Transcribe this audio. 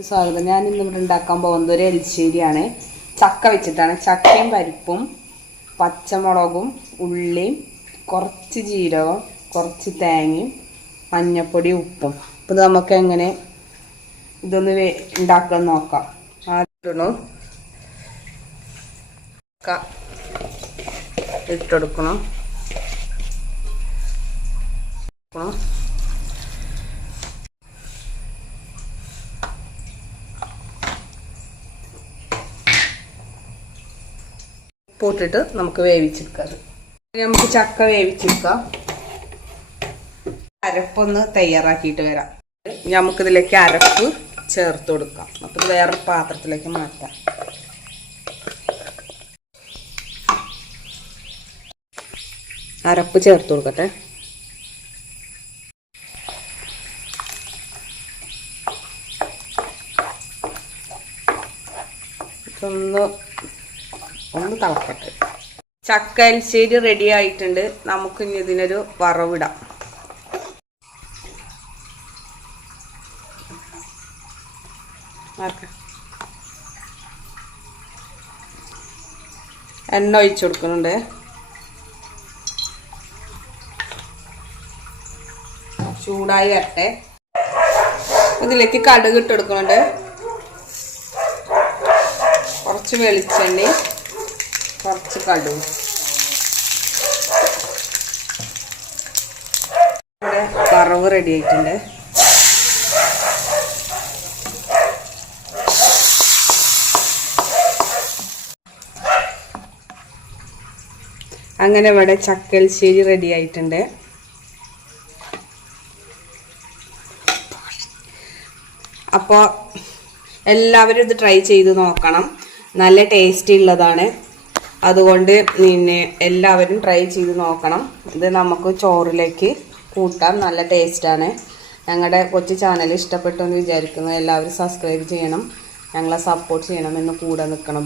സ്വാഗതം. ഞാൻ ഇന്നിവിടെ ഉണ്ടാക്കാൻ പോകുന്നത് ഒരു എലിശ്ശേരിയാണ്. ചക്ക വെച്ചിട്ടാണ്. ചക്കയും പരിപ്പും പച്ചമുളകും ഉള്ളിയും കുറച്ച് ജീരകവും കുറച്ച് തേങ്ങയും മഞ്ഞപ്പൊടി ഉപ്പും. അപ്പോൾ നമുക്ക് എങ്ങനെ ഇതൊന്ന് ഉണ്ടാക്കാൻ നോക്കാം. ആദ്യം ചക്ക ഇട്ടെടുക്കണം. പോട്ടിട്ട് നമുക്ക് വേവിച്ചെടുക്കാം. നമുക്ക് ചക്ക വേവിച്ചെടുക്കാം. അരപ്പൊന്ന് തയ്യാറാക്കിയിട്ട് വരാം. നമുക്കിതിലേക്ക് അരപ്പ് ചേർത്ത് കൊടുക്കാം. അപ്പം വേറൊരു പാത്രത്തിലേക്ക് മാറ്റാം. അരപ്പ് ചേർത്ത് കൊടുക്കട്ടെ. ഒന്ന് തിളക്കട്ടെ. ചക്ക എലിശ്ശേരി റെഡി ആയിട്ടുണ്ട്. നമുക്ക് ഇനി ഇതിനൊരു വറവിടാം. എണ്ണ ഒഴിച്ചു കൊടുക്കുന്നുണ്ട്. ചൂടായി വരട്ടെ. ഇതിലേക്ക് കടുക് ഇട്ട് കൊടുക്കുന്നുണ്ട്. കുറച്ച് വെളിച്ചെണ്ണ, കുറച്ച് കടുക്. ഇവിടെ വറവ് റെഡി ആയിട്ടുണ്ട്. അങ്ങനെ ഇവിടെ ചക്ക എലിശ്ശേരി റെഡി ആയിട്ടുണ്ട്. അപ്പോൾ എല്ലാവരും ഇത് ട്രൈ ചെയ്ത് നോക്കണം. നല്ല ടേസ്റ്റ് ഉള്ളതാണ്. അതുകൊണ്ട് പിന്നെ എല്ലാവരും ട്രൈ ചെയ്ത് നോക്കണം. ഇത് നമുക്ക് ചോറിലേക്ക് കൂട്ടാം. നല്ല ടേസ്റ്റാണ്. ഞങ്ങളുടെ കൊച്ചു ചാനൽ ഇഷ്ടപ്പെട്ടു എന്ന് വിചാരിക്കുന്നു. എല്ലാവരും സബ്സ്ക്രൈബ് ചെയ്യണം. ഞങ്ങളെ സപ്പോർട്ട് ചെയ്യണം. എന്ന് കൂടെ നിൽക്കണം.